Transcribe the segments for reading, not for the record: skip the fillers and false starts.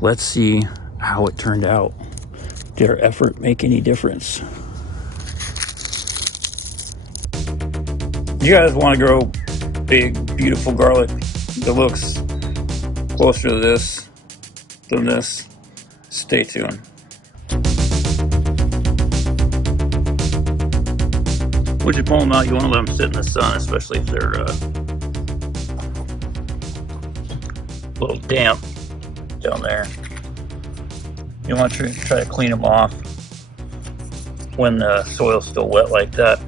let's see how it turned out. Did our effort make any difference? You guys want to grow big, beautiful garlic that looks closer to this than this? Stay tuned. Once you pull them out, you want to let them sit in the sun, especially if they're a little damp down there. You want to try to clean them off when the soil's still wet like that,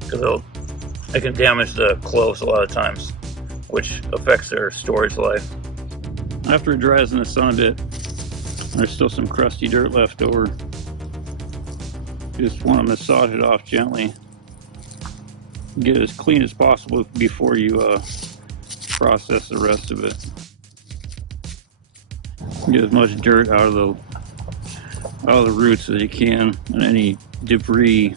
because it can damage the cloves a lot of times, which affects their storage life. After it dries in the sun a bit, there's still some crusty dirt left over. You just want to massage it off gently. Get it as clean as possible before you process the rest of it. Get as much dirt out of the roots as you can, and any debris,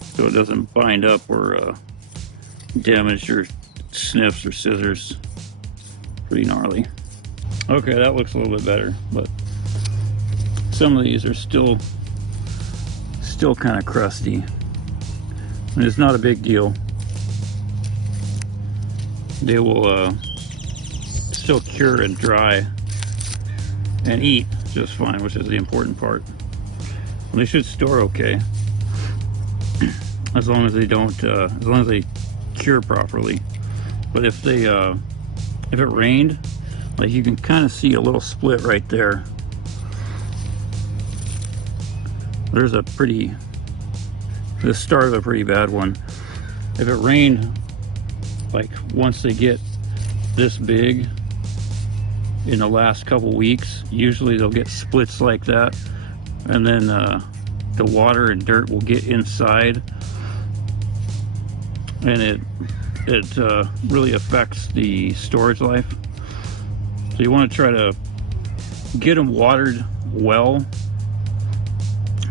so it doesn't bind up or damage your snips or scissors. Pretty gnarly. Okay, that looks a little bit better, but some of these are still kind of crusty. And it's not a big deal. They will still cure and dry and eat just fine, which is the important part. And they should store okay, as long as they don't, as long as they cure properly. But if they, if it rained, like you can kind of see a little split right there. There's a pretty, the start of a pretty bad one. If it rained, like once they get this big in the last couple weeks, usually they'll get splits like that, and then the water and dirt will get inside, and it really affects the storage life. So you want to try to get them watered well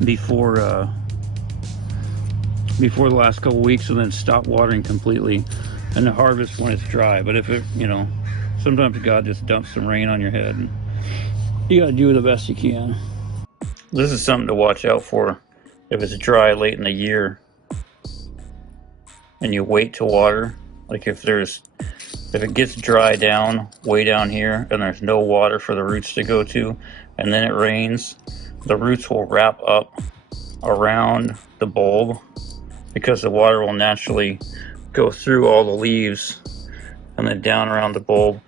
before the last couple weeks, and then stop watering completely and harvest when it's dry. But if it, you know, sometimes God just dumps some rain on your head, and you got to do the best you can. This is something to watch out for if it's dry late in the year and you wait to water. Like if it gets dry down way down here and there's no water for the roots to go to, and then it rains, the roots will wrap up around the bulb, because the water will naturally go through all the leaves and then down around the bulb,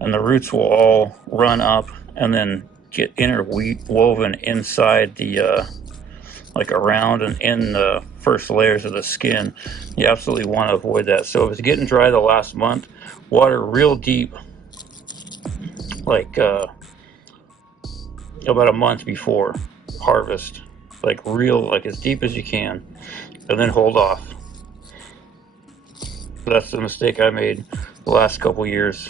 and the roots will all run up and then get interwoven inside the like around and in the first layers of the skin. You absolutely want to avoid that. So if it's getting dry the last month, water real deep, like about a month before harvest, like as deep as you can, and then hold off. That's the mistake I made the last couple years.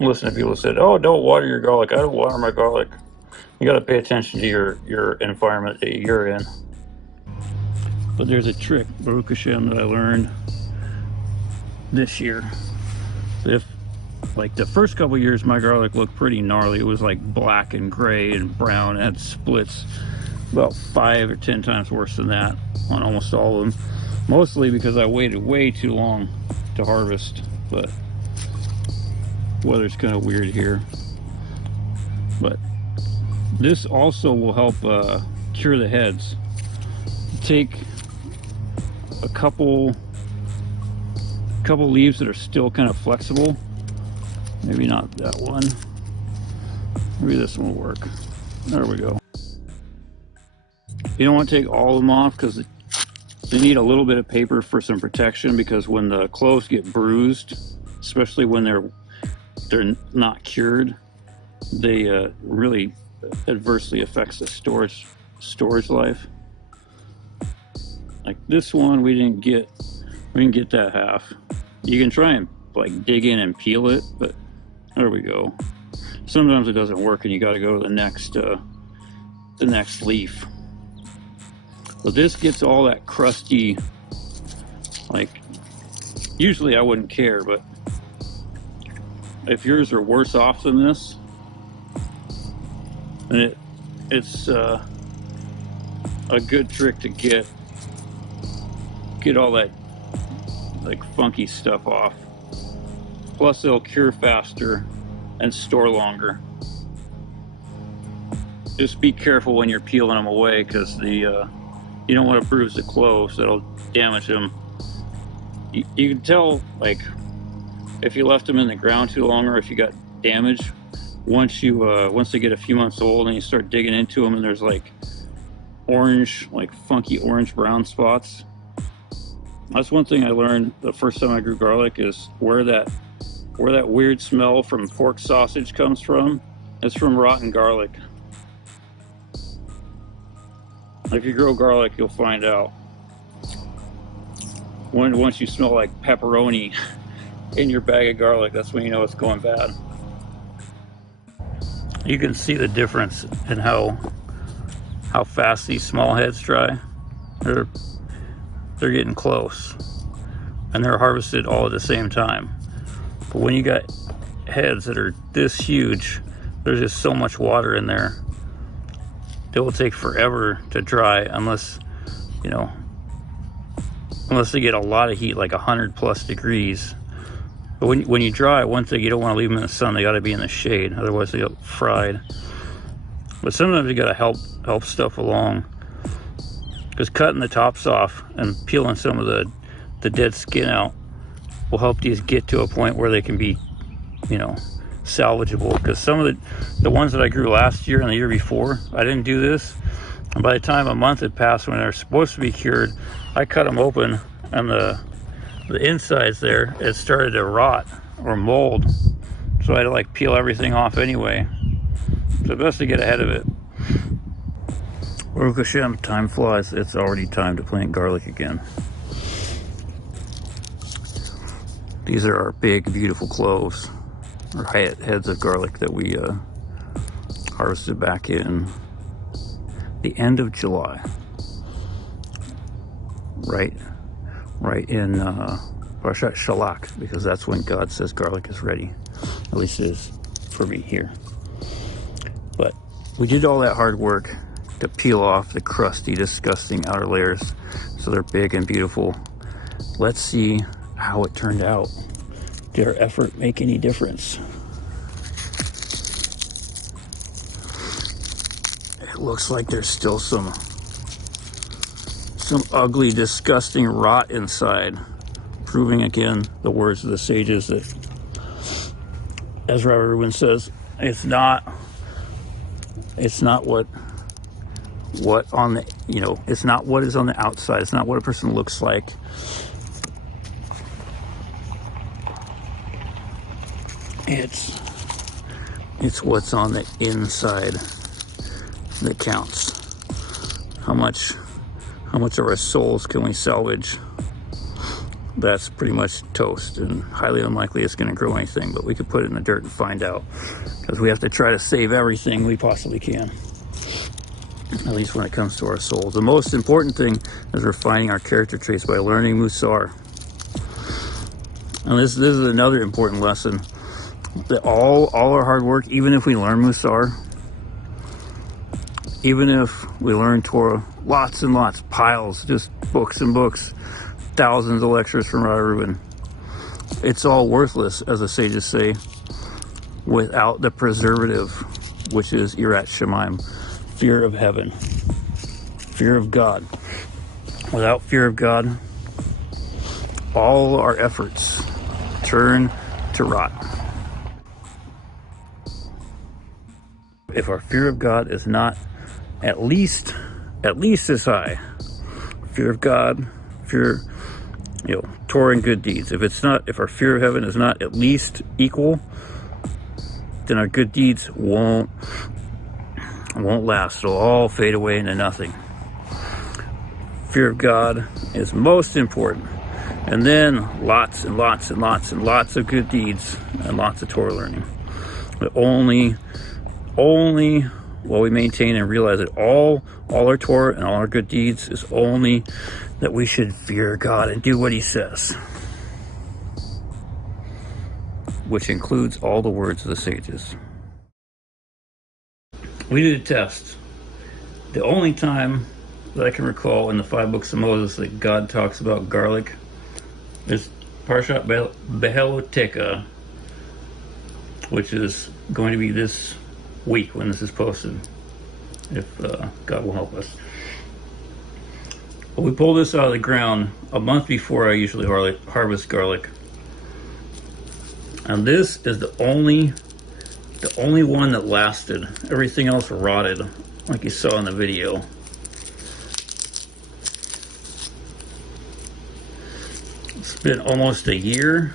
Listen to people who said, "Oh, don't water your garlic." I don't water my garlic. You got to pay attention to your environment that you're in. But there's a trick, Baruch HaShem, that I learned this year. If, like, the first couple years, my garlic looked pretty gnarly. It was like black and gray and brown. It had splits about 5 or 10 times worse than that on almost all of them. Mostly because I waited way too long to harvest. But weather's kind of weird here. But this also will help cure the heads. Take a couple leaves that are still kind of flexible. Maybe not that one. Maybe this one will work. There we go. You don't want to take all of them off, because they need a little bit of paper for some protection, because when the cloves get bruised, especially when they're not cured, they really adversely affects the storage life. Like this one, we didn't get that half. You can try and like dig in and peel it, but there we go. Sometimes it doesn't work, and you got to go to the next leaf. But this gets all that crusty, like, usually I wouldn't care, but if yours are worse off than this, And it's a good trick to get all that like funky stuff off. Plus it'll cure faster and store longer. Just be careful when you're peeling them away, because you don't want to bruise the cloves. That'll damage them. You can tell, like, if you left them in the ground too long, or if you got damage. Once they get a few months old and you start digging into them, and there's like orange, like funky orange brown spots. That's one thing I learned the first time I grew garlic, is where that weird smell from pork sausage comes from. It's from rotten garlic. If you grow garlic, you'll find out. Once you smell like pepperoni in your bag of garlic, that's when you know it's going bad. You can see the difference in how fast these small heads dry. They're getting close, and they're harvested all at the same time. But when you got heads that are this huge, there's just so much water in there. It will take forever to dry unless they get a lot of heat, like 100+ degrees. But when you dry, one thing, you don't want to leave them in the sun. They got to be in the shade, otherwise they get fried. But sometimes you got to help stuff along, because cutting the tops off and peeling some of the dead skin out will help these get to a point where they can be, salvageable. Because some of the ones that I grew last year and the year before, I didn't do this, and by the time a month had passed when they're supposed to be cured, I cut them open, and the insides there, it started to rot or mold, so I had to like peel everything off anyway. So best to get ahead of it. Baruch HaShem, time flies. It's already time to plant garlic again. These are our big, beautiful cloves, or heads of garlic that we harvested back in the end of July. Right in Parashat Shalach, because that's when God says garlic is ready. At least it is for me here. But we did all that hard work to peel off the crusty, disgusting outer layers so they're big and beautiful. Let's see how it turned out. Did our effort make any difference? It looks like there's still some ugly, disgusting rot inside, proving again the words of the sages that, as Rabbi Reuven says, it's not what on the, it's not what is on the outside. It's not what a person looks like. It's what's on the inside that counts. How much of our souls can we salvage? That's pretty much toast, and highly unlikely it's going to grow anything, but we could put it in the dirt and find out, because we have to try to save everything we possibly can, at least when it comes to our souls. The most important thing is refining our character traits by learning Musar. And this is another important lesson, that all our hard work, even if we learn Musar, even if we learn Torah, lots and lots, piles, just books and books, thousands of lectures from Rabbi Reuven, it's all worthless, as the sages say, without the preservative, which is Yirat Shamayim, fear of heaven, fear of God. Without fear of God, all our efforts turn to rot. If our fear of God is not at least as high, fear of God, fear, Torah and good deeds, if our fear of heaven is not at least equal, then our good deeds won't last. It'll all fade away into nothing. Fear of God is most important, and then lots and lots and lots and lots of good deeds and lots of Torah learning. But only while we maintain and realize that all our Torah and all our good deeds is only that we should fear God and do what He says, which includes all the words of the sages. we did a test. The only time that I can recall in the 5 books of Moses that God talks about garlic is Parshat Behaloteca, which is going to be this week when this is posted, if God will help us. But we pulled this out of the ground a month before I usually harvest garlic. And this is the only one that lasted. Everything else rotted, like you saw in the video. It's been almost a year,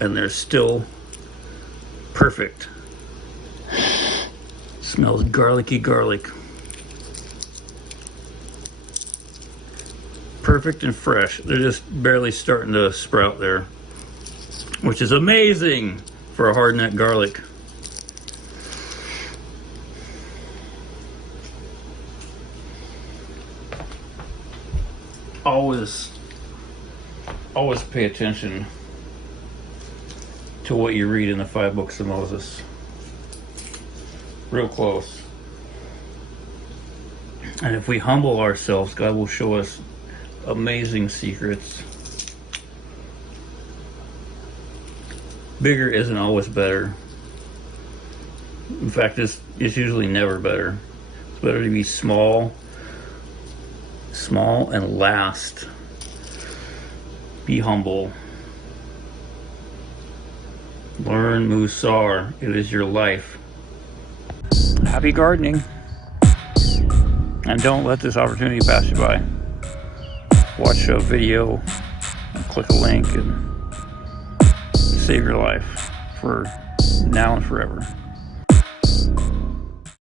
and they're still perfect. Smells garlicky garlic. Perfect and fresh. They're just barely starting to sprout there, which is amazing for a hard nut garlic. Always pay attention to what you read in the 5 books of Moses. Real close. And if we humble ourselves, God will show us amazing secrets. Bigger isn't always better. In fact, it's usually never better. It's better to be small and last. Be humble. Learn Musar. It is your life. Happy gardening. And don't let this opportunity pass you by. Watch a video, click a link, and save your life for now and forever.